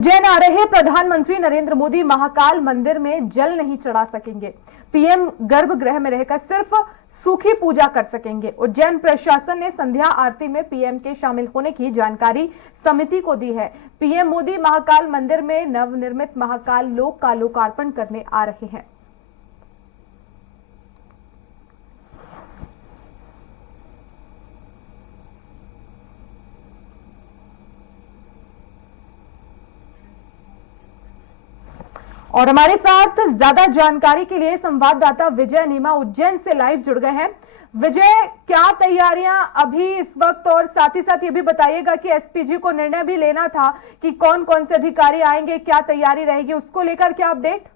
उज्जैन आ रहे प्रधानमंत्री नरेंद्र मोदी महाकाल मंदिर में जल नहीं चढ़ा सकेंगे। पीएम गर्भगृह में रहकर सिर्फ सूखी पूजा कर सकेंगे। उज्जैन प्रशासन ने संध्या आरती में पीएम के शामिल होने की जानकारी समिति को दी है। पीएम मोदी महाकाल मंदिर में नवनिर्मित महाकाल लोक का लोकार्पण करने आ रहे हैं। और हमारे साथ ज्यादा जानकारी के लिए संवाददाता विजय नीमा उज्जैन से लाइव जुड़ गए हैं। विजय, क्या तैयारियां अभी इस वक्त, और साथ ही साथ ये भी बताइएगा कि एसपीजी को निर्णय भी लेना था कि कौन कौन से अधिकारी आएंगे, क्या तैयारी रहेगी, उसको लेकर क्या अपडेट?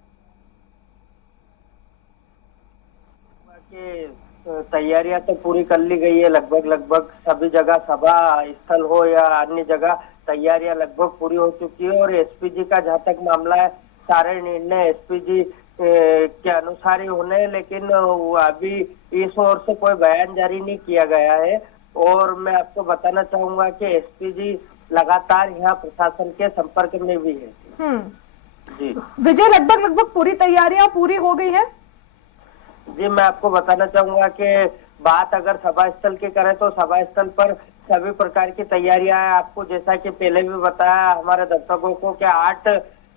तैयारियां तो पूरी कर ली गई है। लगभग सभी जगह, सभा स्थल हो या अन्य जगह, तैयारियां लगभग पूरी हो चुकी है। और एसपीजी का जहां तक मामला है, सारे निर्णय एसपीजी के अनुसार ही होने हैं, लेकिन अभी इस ओर से कोई बयान जारी नहीं किया गया है। और मैं आपको बताना चाहूंगा कि एसपीजी लगातार यहाँ प्रशासन के संपर्क में भी है। जी विजय, लगभग पूरी तैयारियां पूरी हो गई है। जी, मैं आपको बताना चाहूंगा कि बात अगर सभा स्थल की करें तो सभा स्थल पर सभी प्रकार की तैयारियां हैं। आपको जैसा कि पहले भी बताया हमारे दर्शकों को कि 8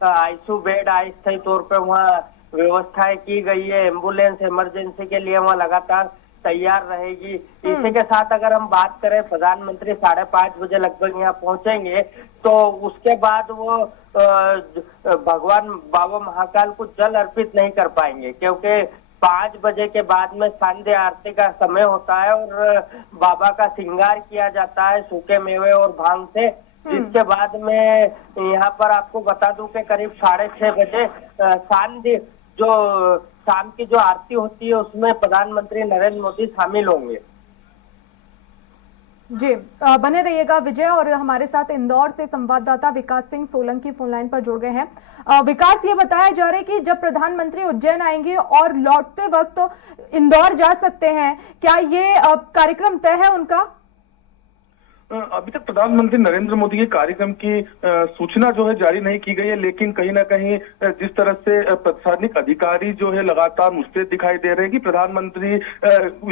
आईसीयू बेड अस्थायी तौर पे वहाँ व्यवस्थाएं की गई है। एम्बुलेंस इमरजेंसी के लिए वहाँ लगातार तैयार रहेगी। इसी के साथ अगर हम बात करें, प्रधानमंत्री 5:30 बजे लगभग यहाँ पहुंचेंगे, तो उसके बाद वो भगवान बाबा महाकाल को जल अर्पित नहीं कर पाएंगे, क्योंकि 5 बजे के बाद में संध्या आरती का समय होता है और बाबा का श्रृंगार किया जाता है सूखे मेवे और भांग से। जिसके बाद में यहाँ पर आपको बता दूं कि करीब 6:30 बजे शाम की जो आरती होती है उसमें प्रधानमंत्री नरेंद्र मोदी शामिल होंगे। जी, बने रहिएगा विजय। और हमारे साथ इंदौर से संवाददाता विकास सिंह सोलंकी फोन लाइन पर जुड़ गए हैं। विकास, ये बताया जा रहा है कि जब प्रधानमंत्री उज्जैन आएंगे और लौटते वक्त इंदौर जा सकते हैं, क्या ये कार्यक्रम तय है उनका? अभी तक प्रधानमंत्री नरेंद्र मोदी के कार्यक्रम की सूचना जो है जारी नहीं की गई है, लेकिन कहीं ना कहीं जिस तरह से प्रशासनिक अधिकारी जो है लगातार मुस्तैद दिखाई दे रहे हैं कि प्रधानमंत्री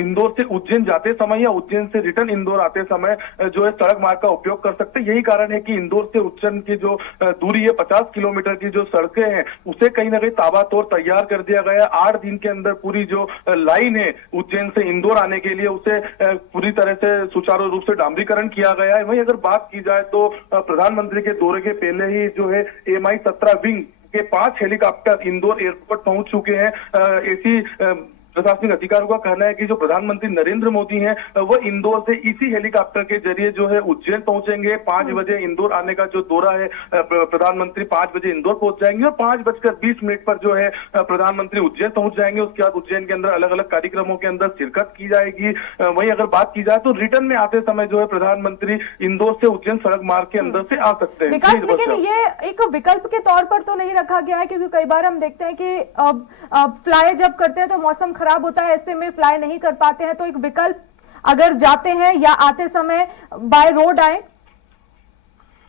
इंदौर से उज्जैन जाते समय या उज्जैन से रिटर्न इंदौर आते समय जो है सड़क मार्ग का उपयोग कर सकते हैं। यही कारण है कि इंदौर से उज्जैन की जो दूरी है 50 किलोमीटर की जो सड़कें हैं उसे कहीं ना कहीं ताबड़तोड़ तैयार कर दिया गया है। 8 दिन के अंदर पूरी जो लाइन है उज्जैन से इंदौर आने के लिए उसे पूरी तरह से सुचारू रूप से डामरीकरण किया गया है। वहीं अगर बात की जाए तो प्रधानमंत्री के दौरे के पहले ही जो है Mi-17 विंग के 5 हेलीकॉप्टर इंदौर एयरपोर्ट पहुंच चुके हैं। ऐसी प्रशासनिक अधिकारियों का कहना है कि जो प्रधानमंत्री नरेंद्र मोदी हैं वो इंदौर से इसी हेलीकॉप्टर के जरिए जो है उज्जैन पहुंचेंगे। 5 बजे इंदौर आने का जो दौरा है, प्रधानमंत्री 5 बजे इंदौर पहुंच जाएंगे और 5:20 पर जो है प्रधानमंत्री उज्जैन पहुंच जाएंगे। उसके बाद उज्जैन के अंदर अलग अलग कार्यक्रमों के अंदर शिरकत की जाएगी। वहीं अगर बात की जाए तो रिटर्न में आते समय जो है प्रधानमंत्री इंदौर से उज्जैन सड़क मार्ग के अंदर से आ सकते हैं। लेकिन ये एक विकल्प के तौर पर तो नहीं रखा गया है, क्योंकि कई बार हम देखते हैं कि फ्लाई जब करते हैं तो मौसम खराब होता है, ऐसे में फ्लाई नहीं कर पाते हैं। तो एक विकल्प, अगर जाते हैं या आते समय बाय रोड आए।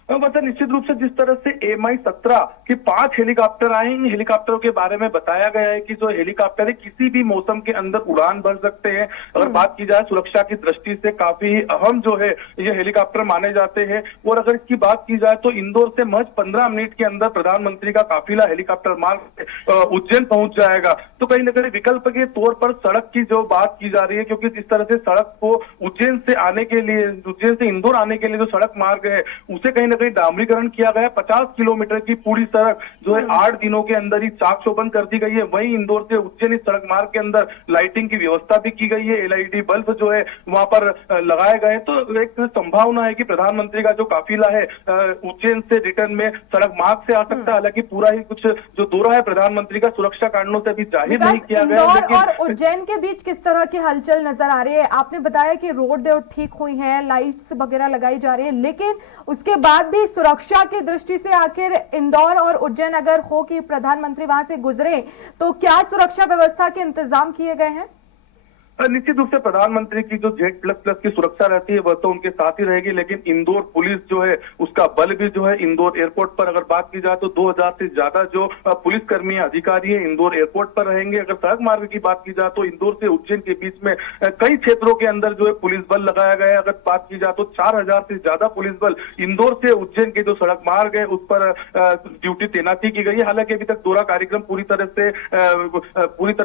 मतलब निश्चित रूप से जिस तरह से Mi-17 के 5 हेलीकॉप्टर आए, इन हेलीकॉप्टरों के बारे में बताया गया है कि जो हेलीकॉप्टर है किसी भी मौसम के अंदर उड़ान भर सकते हैं। अगर बात की जाए सुरक्षा की दृष्टि से काफी अहम जो है ये हेलीकॉप्टर माने जाते हैं। और अगर इसकी बात की जाए तो इंदौर से महज 15 मिनट के अंदर प्रधानमंत्री का काफिला हेलीकॉप्टर मार्ग उज्जैन पहुंच जाएगा। तो कहीं ना कहीं विकल्प के तौर पर सड़क की जो बात की जा रही है, क्योंकि जिस तरह से सड़क को उज्जैन से आने के लिए, उज्जैन से इंदौर आने के लिए जो सड़क मार्ग है उसे कहीं कहीं डामरीकरण किया गया। 50 किलोमीटर की पूरी सड़क जो है 8 दिनों के अंदर ही चाक चौबंद कर दी गई है। वहीं इंदौर से उज्जैन इस सड़क मार्ग के अंदर लाइटिंग की व्यवस्था भी की गई है। एलईडी बल्ब जो है वहां पर लगाए गए। तो एक संभावना है कि प्रधानमंत्री का जो काफिला है उज्जैन से रिटर्न में सड़क मार्ग से आ सकता है। हालांकि पूरा ही कुछ जो दौरा है प्रधानमंत्री का सुरक्षा कारणों से अभी जाहिर नहीं किया गया। और उज्जैन के बीच किस तरह की हलचल नजर आ रही है? आपने बताया कि रोड ठीक हुई है, लाइट्स वगैरह लगाई जा रही है, लेकिन उसके बाद भी सुरक्षा की दृष्टि से आखिर इंदौर और उज्जैन अगर हो कि प्रधानमंत्री वहां से गुजरे, तो क्या सुरक्षा व्यवस्था के इंतजाम किए गए हैं? निश्चित रूप से प्रधानमंत्री की जो Z++ की सुरक्षा रहती है वह तो उनके साथ ही रहेगी, लेकिन इंदौर पुलिस जो है उसका बल भी जो है इंदौर एयरपोर्ट पर अगर बात की जाए तो 2000 से ज्यादा जो पुलिसकर्मी अधिकारी है इंदौर एयरपोर्ट पर रहेंगे। अगर सड़क मार्ग की बात की जाए तो इंदौर से उज्जैन के बीच में कई क्षेत्रों के अंदर जो है पुलिस बल लगाया गया है। अगर बात की जाए तो 4000 से ज्यादा पुलिस बल इंदौर से उज्जैन के जो सड़क मार्ग है उस पर ड्यूटी तैनाती की गई है। हालांकि अभी तक दौरा कार्यक्रम पूरी तरह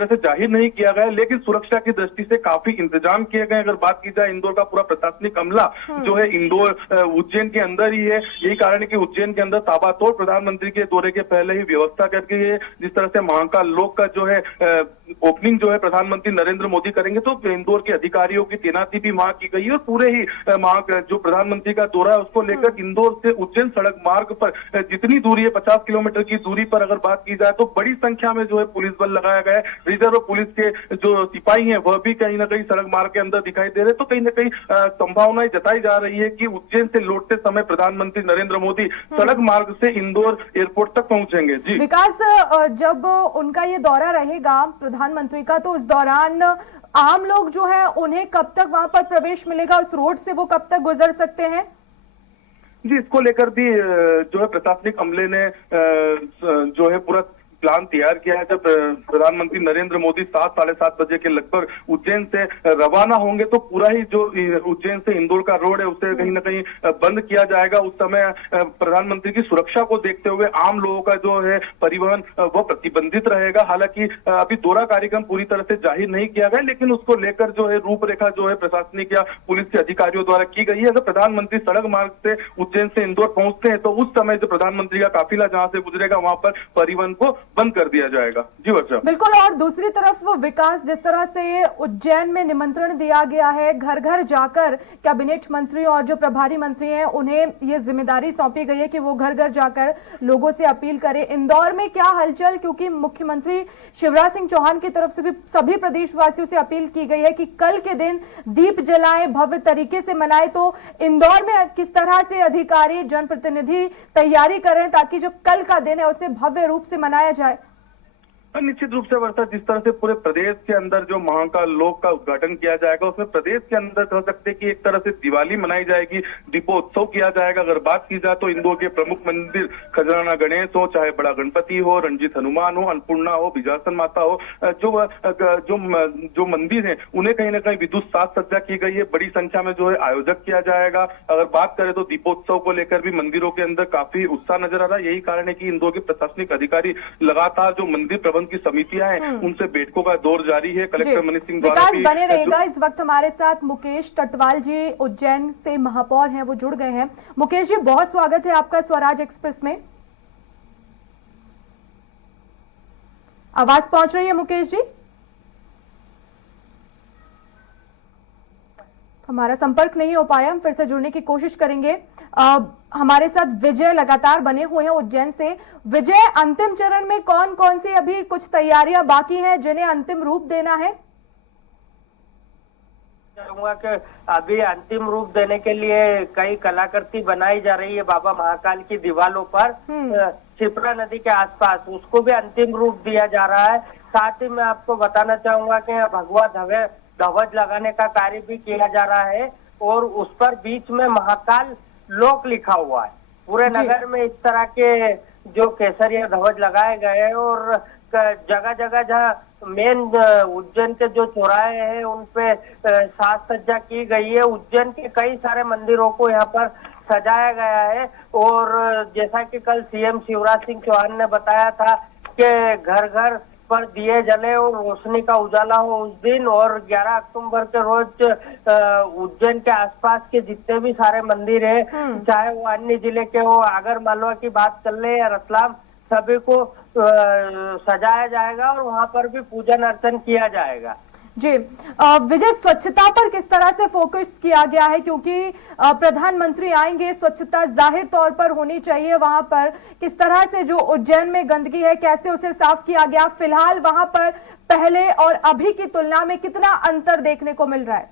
से जाहिर नहीं किया गया, लेकिन सुरक्षा की दृष्टि से काफी इंतजाम किए गए। अगर बात की जाए इंदौर का पूरा प्रशासनिक अमला जो है इंदौर उज्जैन के अंदर ही है। यही कारण है कि उज्जैन के अंदर ताबड़तोड़ प्रधानमंत्री के दौरे के पहले ही व्यवस्था कर गई है। जिस तरह से महाकाल लोक का जो है ओपनिंग जो है प्रधानमंत्री नरेंद्र मोदी करेंगे तो इंदौर के अधिकारियों की तैनाती भी वहां की गई है। और पूरे ही जो प्रधानमंत्री का दौरा है उसको लेकर इंदौर से उज्जैन सड़क मार्ग पर जितनी दूरी है 50 किलोमीटर की दूरी पर अगर बात की जाए तो बड़ी संख्या में जो है पुलिस बल लगाया गया है। रिजर्व पुलिस के जो सिपाही है वह भी कहीं ना कहीं सड़क मार्ग के अंदर दिखाई दे रहे। तो कहीं ना कहीं संभावनाएं जताई जा रही है कि उज्जैन से लौटते समय प्रधानमंत्री नरेंद्र मोदी सड़क मार्ग से इंदौर एयरपोर्ट तक पहुंचेंगे। जी विकास, जब उनका ये दौरा रहेगा प्रधानमंत्री का तो उस दौरान आम लोग जो है उन्हें कब तक वहां पर प्रवेश मिलेगा, उस रोड से वो कब तक गुजर सकते हैं? जी, इसको लेकर भी जो है प्रशासनिक अमले ने जो है पूरा प्लान तैयार किया है। जब प्रधानमंत्री नरेंद्र मोदी 7 साढ़े 7 बजे के लगभग उज्जैन से रवाना होंगे तो पूरा ही जो उज्जैन से इंदौर का रोड है उसे कहीं ना कहीं बंद किया जाएगा। उस समय प्रधानमंत्री की सुरक्षा को देखते हुए आम लोगों का जो है परिवहन वो प्रतिबंधित रहेगा। हालांकि अभी दौरा कार्यक्रम पूरी तरह से जाहिर नहीं किया गया, लेकिन उसको लेकर जो है रूपरेखा जो है प्रशासनिक या पुलिस के अधिकारियों द्वारा की गई है। अगर प्रधानमंत्री सड़क मार्ग से उज्जैन से इंदौर पहुंचते हैं तो उस समय जो प्रधानमंत्री का काफिला जहां से गुजरेगा वहां पर परिवहन को बंद कर दिया जाएगा। जी वर्षा। बिल्कुल। और दूसरी तरफ विकास, जिस तरह से उज्जैन में निमंत्रण दिया गया है, घर घर जाकर कैबिनेट मंत्री और जो प्रभारी मंत्री हैं उन्हें ये जिम्मेदारी सौंपी गई है कि वो घर घर जाकर लोगों से अपील करें। इंदौर में क्या हलचल, क्योंकि मुख्यमंत्री शिवराज सिंह चौहान की तरफ से भी सभी प्रदेशवासियों से अपील की गई है कि कल के दिन दीप जलाएं, भव्य तरीके से मनाएं। तो इंदौर में किस तरह से अधिकारी जनप्रतिनिधि तैयारी करें ताकि जो कल का दिन है उसे भव्य रूप से मनाया जाए? निश्चित रूप से वर्षा, जिस तरह से पूरे प्रदेश के अंदर जो महाकाल लोक का उद्घाटन किया जाएगा उसमें प्रदेश के अंदर कह सकते हैं कि एक तरह से दिवाली मनाई जाएगी, दीपोत्सव किया जाएगा। अगर बात की जाए तो इंदौर के प्रमुख मंदिर खजराना गणेश हो, चाहे बड़ा गणपति हो, रंजीत हनुमान हो, अन्नपूर्णा हो, बिजासन माता हो, जो मंदिर है उन्हें कहीं ना कहीं विद्युत साज सज्जा की गई है। बड़ी संख्या में जो है आयोजक किया जाएगा। अगर बात करें तो दीपोत्सव को लेकर भी मंदिरों के अंदर काफी उत्साह नजर आ रहा है। यही कारण है कि इंदौर के प्रशासनिक अधिकारी लगातार जो मंदिर प्रबंध की समितियां हैं उनसे बैठकों का दौर जारी है। कलेक्टर मनीष सिंह द्वारा भी बने रहेगा। इस वक्त हमारे साथ मुकेश टटवाल जी उज्जैन से महापौर हैं, वो जुड़ गए हैं। मुकेश जी, बहुत स्वागत है आपका स्वराज एक्सप्रेस में। आवाज पहुंच रही है मुकेश जी? हमारा संपर्क नहीं हो पाया, हम फिर से जुड़ने की कोशिश करेंगे। हमारे साथ विजय लगातार बने हुए हैं उज्जैन से। विजय, अंतिम चरण में कौन कौन सी अभी कुछ तैयारियां बाकी हैं जिन्हें अंतिम रूप देना है? चाहूंगा कि अभी अंतिम रूप देने के लिए कई कलाकृति बनाई जा रही है बाबा महाकाल की दीवारों पर क्षिप्रा नदी के आसपास, उसको भी अंतिम रूप दिया जा रहा है। साथ ही मैं आपको बताना चाहूंगा कि भगवा ध्वज लगाने का कार्य भी किया जा रहा है और उस पर बीच में महाकाल लोक लिखा हुआ है। पूरे नगर में इस तरह के जो केसरिया ध्वज लगाए गए हैं और जगह जगह जहाँ मेन उज्जैन के जो चौराहे हैं उन पे साज सज्जा की गई है। उज्जैन के कई सारे मंदिरों को यहाँ पर सजाया गया है और जैसा कि कल सीएम शिवराज सिंह चौहान ने बताया था कि घर घर पर दिए जले और रोशनी का उजाला हो उस दिन। और 11 अक्टूबर के रोज उज्जैन के आसपास के जितने भी सारे मंदिर हैं, चाहे वो अन्य जिले के हो, आगर मालवा की बात कर ले या रतलाम, सभी को सजाया जाएगा और वहां पर भी पूजन अर्चन किया जाएगा। जी विजय, स्वच्छता पर किस तरह से फोकस किया गया है, क्योंकि प्रधानमंत्री आएंगे, स्वच्छता जाहिर तौर पर होनी चाहिए वहां पर। किस तरह से जो उज्जैन में गंदगी है कैसे उसे साफ किया गया? फिलहाल वहां पर पहले और अभी की तुलना में कितना अंतर देखने को मिल रहा है?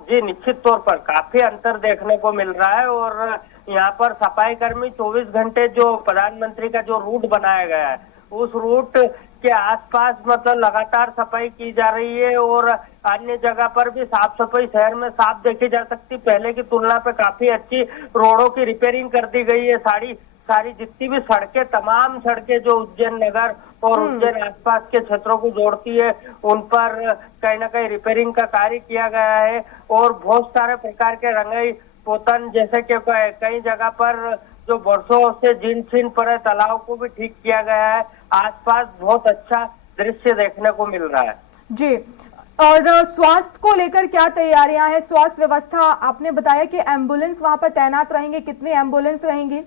जी, निश्चित तौर पर काफी अंतर देखने को मिल रहा है और यहाँ पर सफाई कर्मी 24 घंटे जो प्रधानमंत्री का जो रूट बनाया गया है उस रूट इसके आसपास मतलब लगातार सफाई की जा रही है और अन्य जगह पर भी साफ सफाई शहर में साफ देखी जा सकती। पहले की तुलना पे काफी अच्छी रोडों की रिपेयरिंग कर दी गई है। सारी जितनी भी सड़कें, तमाम सड़कें जो उज्जैन नगर और उज्जैन आसपास के क्षेत्रों को जोड़ती है, उन पर कहीं ना कहीं रिपेयरिंग का कार्य किया गया है और बहुत सारे प्रकार के रंगाई पोतन, जैसे कि कई जगह पर जो वर्षों से जीर्ण शीर्ण पड़े तालाब को भी ठीक किया गया है। आसपास बहुत अच्छा दृश्य देखने को मिल रहा है। जी, और स्वास्थ्य को लेकर क्या तैयारियां हैं? स्वास्थ्य व्यवस्था, आपने बताया कि एम्बुलेंस वहां पर तैनात रहेंगे, कितनी एम्बुलेंस रहेंगी?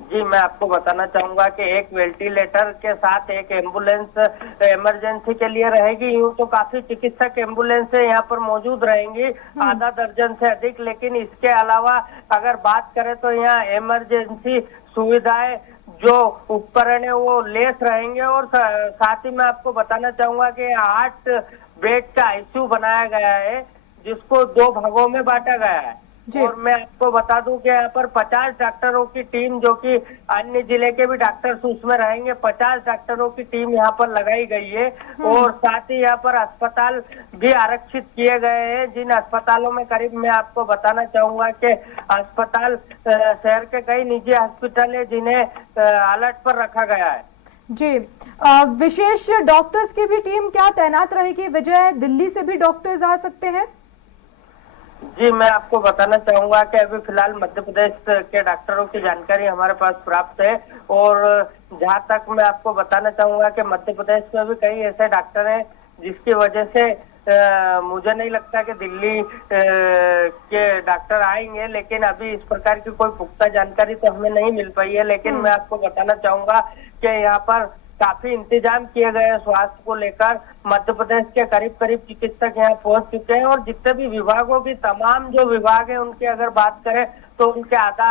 जी, मैं आपको बताना चाहूंगा कि एक वेंटिलेटर के साथ एक एम्बुलेंस इमरजेंसी के लिए रहेगी। यूं तो काफी चिकित्सक एम्बुलेंस यहाँ पर मौजूद रहेंगी, आधा दर्जन से अधिक। लेकिन इसके अलावा अगर बात करें तो यहाँ इमरजेंसी सुविधाएं जो उपकरण है वो लेस रहेंगे। और साथ ही मैं आपको बताना चाहूंगा कि 8 बेड का आईसीयू बनाया गया है, जिसको 2 भागों में बांटा गया है। और मैं आपको बता दूं कि यहाँ पर 50 डॉक्टरों की टीम, जो कि अन्य जिले के भी डॉक्टर उसमें रहेंगे, 50 डॉक्टरों की टीम यहाँ पर लगाई गई है। और साथ ही यहाँ पर अस्पताल भी आरक्षित किए गए हैं, जिन अस्पतालों में करीब मैं आपको बताना चाहूंगा कि अस्पताल शहर के कई निजी हॉस्पिटल है जिन्हें अलर्ट पर रखा गया है। जी, विशेष डॉक्टर्स की भी टीम क्या तैनात रहेगी विजय? दिल्ली से भी डॉक्टर्स आ सकते हैं? जी, मैं आपको बताना चाहूंगा कि अभी फिलहाल मध्य प्रदेश के डॉक्टरों की जानकारी हमारे पास प्राप्त है। और जहां तक मैं आपको बताना चाहूंगा कि मध्य प्रदेश में भी कई ऐसे डॉक्टर हैं जिसकी वजह से मुझे नहीं लगता कि दिल्ली के डॉक्टर आएंगे। लेकिन अभी इस प्रकार की कोई पुख्ता जानकारी तो हमें नहीं मिल पाई है। लेकिन मैं आपको बताना चाहूंगा कि यहाँ पर काफी इंतजाम किए गए हैं स्वास्थ्य को लेकर। मध्य प्रदेश के करीब करीब चिकित्सक यहाँ पहुंच चुके हैं। और जितने भी विभागों की तमाम जो विभाग है उनकी अगर बात करें तो उनके आधा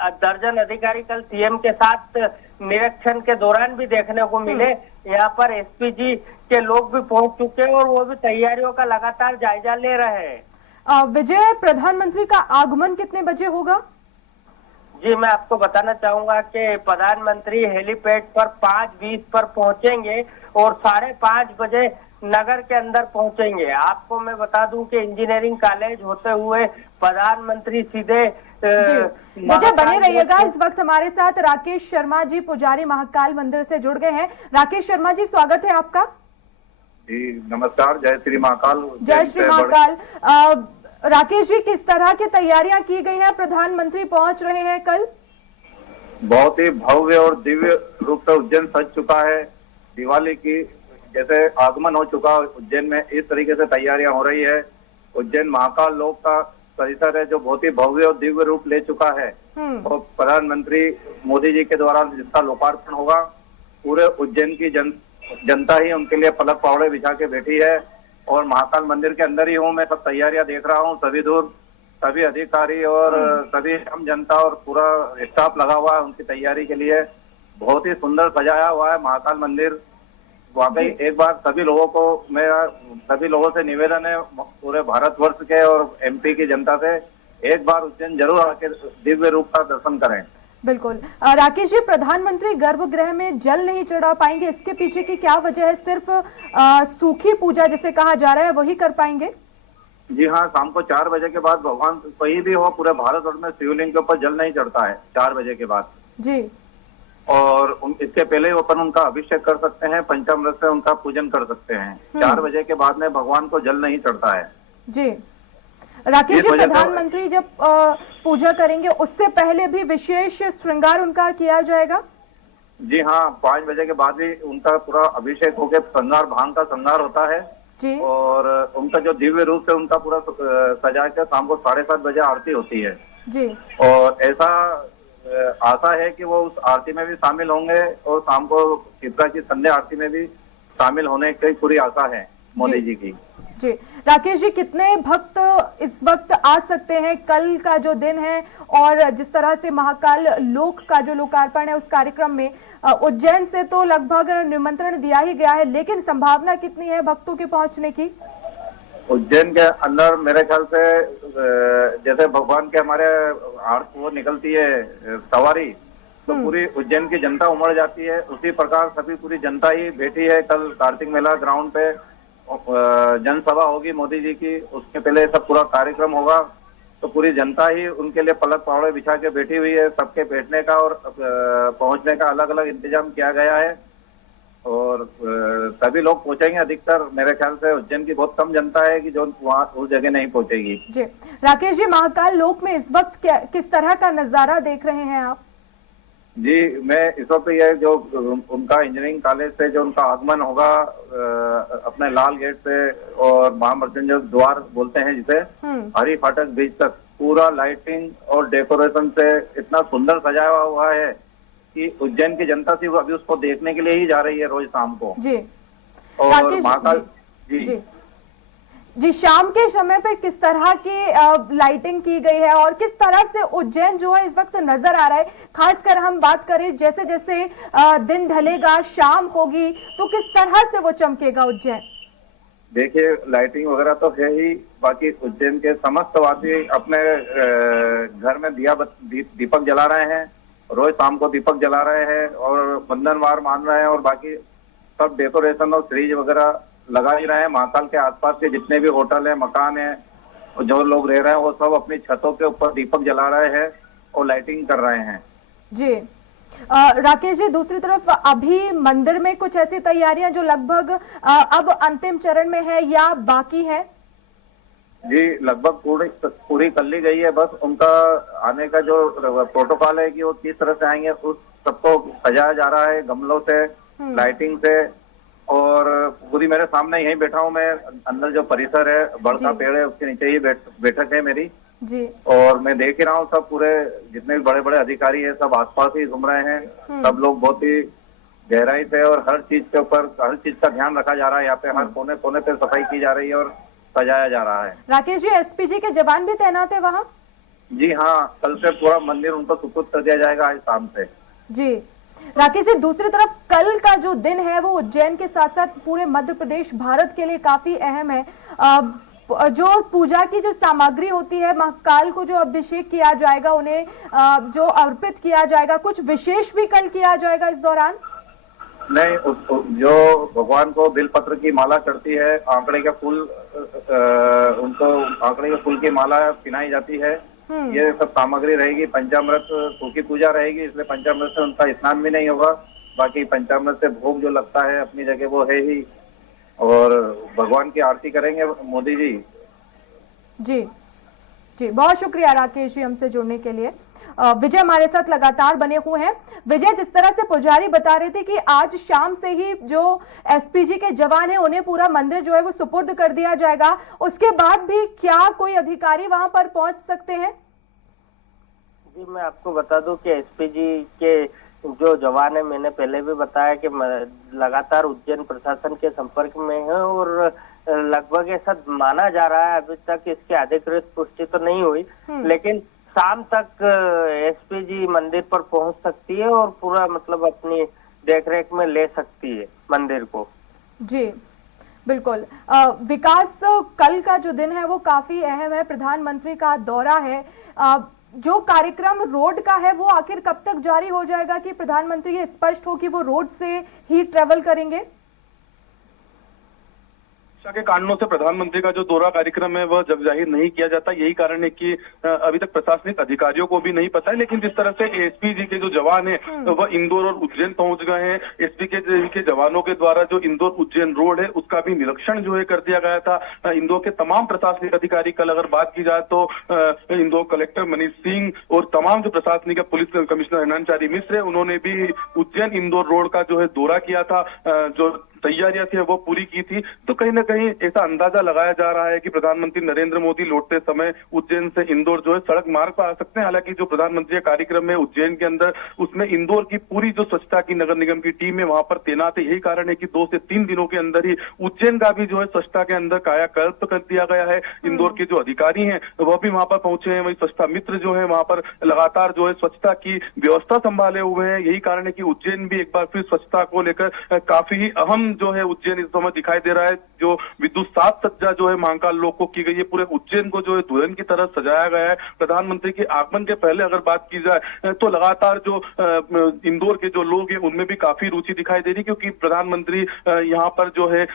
दर्जन अधिकारी कल सीएम के साथ निरीक्षण के दौरान भी देखने को मिले। यहाँ पर एसपीजी के लोग भी पहुंच चुके हैं और वो भी तैयारियों का लगातार जायजा ले रहे हैं। विजय, प्रधानमंत्री का आगमन कितने बजे होगा? जी, मैं आपको बताना चाहूंगा कि प्रधानमंत्री हेलीपैड पर 5:20 पर पहुंचेंगे और 5:30 बजे नगर के अंदर पहुंचेंगे। आपको मैं बता दूं कि इंजीनियरिंग कॉलेज होते हुए प्रधानमंत्री सीधे विजय बने रहिएगा। इस वक्त हमारे साथ राकेश शर्मा जी, पुजारी महाकाल मंदिर से जुड़ गए हैं। राकेश शर्मा जी, स्वागत है आपका। जी नमस्कार, जय श्री महाकाल। जय श्री महाकाल। राकेश जी, किस तरह की तैयारियां की गई हैं? प्रधानमंत्री पहुंच रहे हैं कल। बहुत ही भव्य और दिव्य रूप से उज्जैन सज चुका है। दिवाली की जैसे आगमन हो चुका उज्जैन में, इस तरीके से तैयारियां हो रही है। उज्जैन महाकाल लोक का परिसर है जो बहुत ही भव्य और दिव्य रूप ले चुका है। और प्रधानमंत्री मोदी जी के द्वारा जिसका लोकार्पण होगा, पूरे उज्जैन की जनता ही उनके लिए पलक पावड़े बिछा के बैठी है। और महाकाल मंदिर के अंदर ही हूँ मैं, सब तैयारियां देख रहा हूँ। सभी अधिकारी और सभी आम जनता और पूरा स्टाफ लगा हुआ है उनकी तैयारी के लिए। बहुत ही सुंदर सजाया हुआ है महाकाल मंदिर। वाकई एक बार सभी लोगों से निवेदन है, पूरे भारतवर्ष के और एमपी की जनता से, एक बार उज्जैन जरूर आके दिव्य रूप का दर्शन करें। बिल्कुल। राकेश जी, प्रधानमंत्री गर्भगृह में जल नहीं चढ़ा पाएंगे, इसके पीछे की क्या वजह है? सिर्फ सूखी पूजा जिसे कहा जा रहा है वही कर पाएंगे? जी हाँ, शाम को 4 बजे के बाद भगवान कहीं भी हो पूरे भारतवर्ष में शिवलिंग के ऊपर जल नहीं चढ़ता है 4 बजे के बाद जी। और इसके पहले अपन उनका अभिषेक कर सकते हैं, पंचामृत से उनका पूजन कर सकते हैं। 4 बजे के बाद में भगवान को जल नहीं चढ़ता है जी। राकेश जी, प्रधानमंत्री जब पूजा करेंगे उससे पहले भी विशेष श्रृंगार उनका किया जाएगा? जी हाँ, 5 बजे के बाद ही उनका पूरा अभिषेक होकर श्रृंगार, भांग का श्रृंगार होता है जी। और उनका जो दिव्य रूप से उनका पूरा सजा के शाम को 7:30 बजे आरती होती है जी। और ऐसा आशा है कि वो उस आरती में भी शामिल होंगे और शाम को शिप्रा की संध्या आरती में भी शामिल होने की पूरी आशा है मोदी जी की। जी। राकेश जी, कितने भक्त इस वक्त आ सकते हैं? कल का जो दिन है और जिस तरह से महाकाल लोक का जो लोकार्पण है उस कार्यक्रम में उज्जैन से तो लगभग निमंत्रण दिया ही गया है, लेकिन संभावना कितनी है भक्तों के पहुंचने की? उज्जैन के अंदर मेरे ख्याल से जैसे भगवान के हमारे वो निकलती है सवारी, तो पूरी उज्जैन की जनता उमड़ जाती है। उसी प्रकार सभी पूरी जनता ही बैठी है। कल कार्तिक मेला ग्राउंड पे जनसभा होगी मोदी जी की, उसके पहले सब पूरा कार्यक्रम होगा। तो पूरी जनता ही उनके लिए पलक पावड़े बिछा के बैठी हुई है। सबके बैठने का और पहुंचने का अलग अलग इंतजाम किया गया है और सभी लोग पहुंचेंगे। अधिकतर मेरे ख्याल से उज्जैन की बहुत कम जनता है कि जो वहाँ उस जगह नहीं पहुंचेगी। जी राकेश जी, महाकाल लोक में इस वक्त किस तरह का नजारा देख रहे हैं आप? जी, मैं इस वक्त ये जो उनका इंजीनियरिंग कॉलेज से जो उनका आगमन होगा अपने लाल गेट से और महामृत्युंजय द्वार बोलते हैं जिसे, हरी फाटक बीच तक पूरा लाइटिंग और डेकोरेशन से इतना सुंदर सजाया हुआ है कि उज्जैन की जनता सिर्फ अभी उसको देखने के लिए ही जा रही है रोज शाम को। जी और महाकाल जी शाम के समय पे किस तरह की लाइटिंग की गई है और किस तरह से उज्जैन जो है इस वक्त नजर आ रहा है? खासकर हम बात करें जैसे जैसे दिन ढलेगा, शाम होगी, तो किस तरह से वो चमकेगा उज्जैन? देखिए, लाइटिंग वगैरह तो है ही, बाकी उज्जैन के समस्त वासी अपने घर में दीपक जला रहे हैं। रोज शाम को दीपक जला रहे हैं और वंदनवार मान रहे हैं और बाकी सब डेकोरेशन और फ्रिज वगैरह लगा ही रहे हैं। महाकाल के आसपास के जितने भी होटल है, मकान है, और जो लोग रह रहे हैं वो सब अपनी छतों के ऊपर दीपक जला रहे हैं और लाइटिंग कर रहे हैं। जी राकेश जी, दूसरी तरफ अभी मंदिर में कुछ ऐसी तैयारियां जो लगभग अब अंतिम चरण में है या बाकी है? जी, लगभग पूरी कर ली गई है। बस उनका आने का जो प्रोटोकॉल है कि वो किस तरह से आएंगे उस सबको सजाया जा रहा है गमलों से, लाइटिंग से। और पूरी मेरे सामने यहीं बैठा हूँ मैं, अंदर जो परिसर है, बड़ का पेड़ है, उसके नीचे ही बैठक है मेरी जी। और मैं देख ही रहा हूँ सब पूरे जितने भी बड़े बड़े अधिकारी है सब आसपास ही घूम रहे हैं। सब लोग बहुत ही गहराई से और हर चीज के ऊपर हर चीज का ध्यान रखा जा रहा है। यहाँ पे हर कोने कोने पे सफाई की जा रही है और सजाया जा रहा है। राकेश जी, एसपीजी के जवान भी तैनात है वहाँ? जी हाँ, कल से पूरा मंदिर उनको सुपुर्द कर दिया जाएगा आज शाम से। जी राकेश जी, दूसरी तरफ कल का जो दिन है वो उज्जैन के साथ साथ पूरे मध्य प्रदेश, भारत के लिए काफी अहम है। जो पूजा की जो सामग्री होती है, महाकाल को जो अभिषेक किया जाएगा, उन्हें जो अर्पित किया जाएगा, कुछ विशेष भी कल किया जाएगा इस दौरान? नहीं, जो भगवान को बेलपत्र की माला चढ़ती है, आंकड़े के फूल, उनको आंकड़े के फूल की माला पहनाई जाती है, ये सब सामग्री रहेगी। पंचामृत सूखी पूजा रहेगी, इसलिए पंचामृत से उनका स्नान भी नहीं होगा। बाकी पंचामृत से भोग जो लगता है अपनी जगह वो है ही, और भगवान की आरती करेंगे मोदी जी। जी जी, बहुत शुक्रिया राकेश जी हमसे जुड़ने के लिए। विजय हमारे साथ लगातार बने हुए हैं। विजय, जिस तरह से पुजारी बता रहे थे कि आज शाम से ही जो एसपीजी के जवान हैं उन्हें पूरा मंदिर जो है वो सुपुर्द कर दिया जाएगा, उसके बाद भी क्या कोई अधिकारी वहां पर पहुंच सकते हैं? जी, मैं आपको बता दूं कि एसपीजी के जो जवान है, मैंने पहले भी बताया कि लगातार उज्जैन प्रशासन के संपर्क में है और लगभग ऐसा माना जा रहा है, अभी तक इसकी अधिकृत पुष्टि तो नहीं हुई, लेकिन शाम तक एसपीजी मंदिर पर पहुंच सकती है और पूरा मतलब अपनी देखरेख में ले सकती है मंदिर को। जी बिल्कुल। विकास, कल का जो दिन है वो काफी अहम है, प्रधानमंत्री का दौरा है। जो कार्यक्रम रोड का है वो आखिर कब तक जारी हो जाएगा कि प्रधानमंत्री ये स्पष्ट हो कि वो रोड से ही ट्रेवल करेंगे? सुरक्षा के कारणों से प्रधानमंत्री का जो दौरा कार्यक्रम है वह जग जाहिर नहीं किया जाता। यही कारण है कि अभी तक प्रशासनिक अधिकारियों को भी नहीं पता है, लेकिन जिस तरह से एसपीजी के जो जवान हैं वह इंदौर और उज्जैन पहुंच गए हैं। एसपी के जवानों के द्वारा जो इंदौर उज्जैन रोड है उसका भी निरीक्षण जो है कर दिया गया था। इंदौर के तमाम प्रशासनिक अधिकारी, कल अगर बात की जाए तो इंदौर कलेक्टर मनीष सिंह और तमाम जो प्रशासनिक पुलिस कमिश्नर हिनांचारी मिश्र है, उन्होंने भी उज्जैन इंदौर रोड का जो है दौरा किया था। जो तैयारियां थी वो पूरी की थी। तो कहीं ना कहीं ऐसा अंदाजा लगाया जा रहा है कि प्रधानमंत्री नरेंद्र मोदी लौटते समय उज्जैन से इंदौर जो है सड़क मार्ग पर आ सकते हैं। हालांकि जो प्रधानमंत्री का कार्यक्रम है उज्जैन के अंदर, उसमें इंदौर की पूरी जो स्वच्छता की नगर निगम की टीम है वहां पर तैनात है। यही कारण है कि 2 से 3 दिनों के अंदर ही उज्जैन का भी जो है स्वच्छता के अंदर कायाकल्प कर दिया गया है। इंदौर के जो अधिकारी हैं वह भी वहां पर पहुंचे हैं। वही स्वच्छता मित्र जो है वहां पर लगातार जो है स्वच्छता की व्यवस्था संभाले हुए हैं। यही कारण है कि उज्जैन भी एक बार फिर स्वच्छता को लेकर काफी अहम भव्यतम जो है उज्जैन इस समय दिखाई दे रहा है। जो विद्युत साज सज्जा जो है महाकाल लोक को की गई है, पूरे उज्जैन को जो है दुल्हन की तरह सजाया गया है। प्रधानमंत्री के आगमन के पहले अगर बात की जाए तो लगातार जो इंदौर के जो लोग हैं उनमें भी काफी रुचि दिखाई दे रही, क्योंकि प्रधानमंत्री यहाँ पर जो है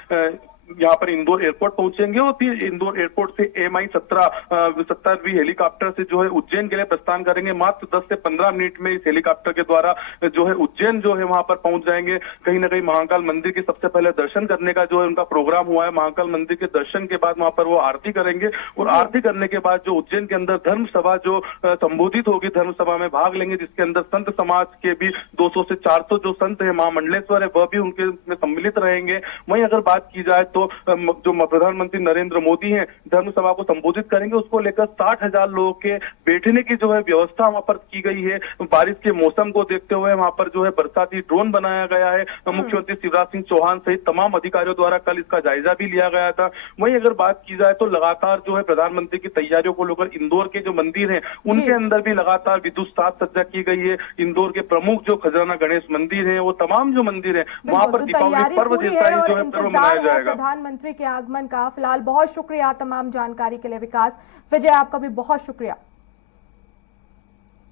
यहाँ पर इंदौर एयरपोर्ट पहुंचेंगे और फिर इंदौर एयरपोर्ट से Mi-17 हेलीकॉप्टर से जो है उज्जैन के लिए प्रस्थान करेंगे। मात्र 10 से 15 मिनट में इस हेलीकॉप्टर के द्वारा जो है उज्जैन जो है वहां पर पहुंच जाएंगे। कहीं ना कहीं महाकाल मंदिर के सबसे पहले दर्शन करने का जो है उनका प्रोग्राम हुआ है। महाकाल मंदिर के दर्शन के बाद वहां पर वो आरती करेंगे और आरती करने के बाद जो उज्जैन के अंदर धर्म सभा जो संबोधित होगी, धर्म सभा में भाग लेंगे, जिसके अंदर संत समाज के भी 200 से 400 जो संत है, महामंडलेश्वर है, वह भी उनके में सम्मिलित रहेंगे। वहीं अगर बात की जाए तो जो प्रधानमंत्री नरेंद्र मोदी हैं धर्म सभा को संबोधित करेंगे, उसको लेकर 60,000 लोगों के बैठने की जो है व्यवस्था वहां पर की गई है। बारिश के मौसम को देखते हुए वहां पर जो है बरसाती ड्रोन बनाया गया है। मुख्यमंत्री शिवराज सिंह चौहान सहित तमाम अधिकारियों द्वारा कल इसका जायजा भी लिया गया था। वहीं अगर बात की जाए तो लगातार जो है प्रधानमंत्री की तैयारियों को लेकर इंदौर के जो मंदिर हैं उनके अंदर भी लगातार विद्युत साज सज्जा की गई है। इंदौर के प्रमुख जो खजराना गणेश मंदिर है, वो तमाम जो मंदिर है वहां पर दीपावली पर्व जैसा ही जो है पर्व मनाया जाएगा। प्रधानमंत्री के आगमन का फिलहाल बहुत शुक्रिया तमाम जानकारी के लिए विकास। विजय, आपका भी बहुत शुक्रिया।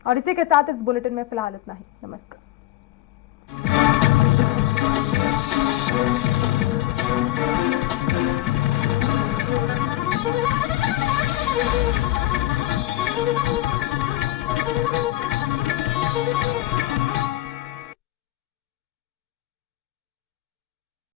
और इसी के साथ इस बुलेटिन में फिलहाल इतना ही। नमस्कार।